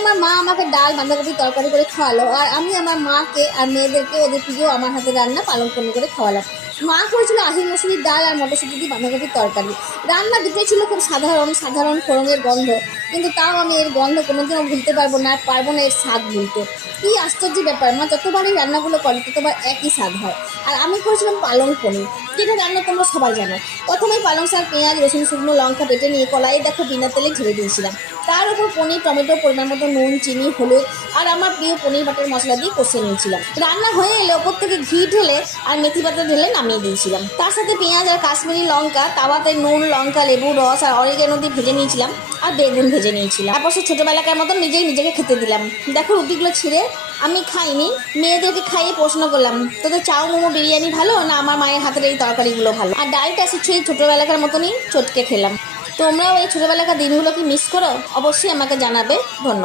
আমার মা আমাকে ডাল বাঁধাকপি তরকারি করে খাওয়ালো, আর আমি আমার মাকে আর মেয়েদেরকে ওদের প্রিয় আমার হাতে রান্না পালং পনির করে খাওয়ালাম। মা করেছিল আহির মুসুরির ডাল আর মটরশুঁটি দিয়ে বাঁধাকপির তরকারি। রান্না দুটোই ছিল খুব সাধারণ সাধারণ ফোড়নের গন্ধ, কিন্তু তাও আমি এর গন্ধ কোনোদিনও ভুলতে পারবো না, আর পারবো না এর স্বাদ ভুলতে। কি আশ্চর্য ব্যাপার, মা যতবারই রান্নাগুলো করে ততবার একই স্বাদ হয়। আর আমি করেছিলাম পালং পনির, যেটা রান্না তোমরা সবাই জানো। প্রথমেই পালং শাক, পেঁয়াজ, রসুন, শুকনো লঙ্কা বেটে নিয়ে কড়াইয়ে দেখো বিনা তেলে ঢেলে দিয়েছিলাম। তার উপর পনির, টমেটো, পরিমাণ মতো নুন, চিনি, হলুদ আর আমার প্রিয় পনির বাটার মশলা দিয়ে কষিয়ে নিয়েছিলাম। রান্না হয়ে এলে ওপর থেকে ঘি ঢেলে আর মেথি পাতা ঢেলে নামিয়ে দিয়েছিলাম। তার সাথে পেঁয়াজ আর কাশ্মীরি লঙ্কা তাওয়াতে নুন, লঙ্কা, লেবু রস আর অরিগ্যানো দিয়ে ভেজে নিয়েছিলাম, আর বেগুন ভেজে নিয়েছিলাম। তারপর সে ছোটোবেলাকার মতন নিজেই নিজেকে খেতে দিলাম। দেখো রুটিগুলো ছিঁড়ে আমি খাইনি, মেয়েদেরকে খাইয়ে প্রশ্ন করলাম, তোদের চাউ, মোমো, বিরিয়ানি ভালো না আমার মায়ের হাতের এই তরকারিগুলো ভালো? আর ডালটা সেই ছোটোবেলাকার মতনই চটকে খেলাম। তোমরাও এই ছোটোবেলাকার দিনগুলো কি মিস করো? অবশ্যই আমাকে জানাবে। ধন্যবাদ।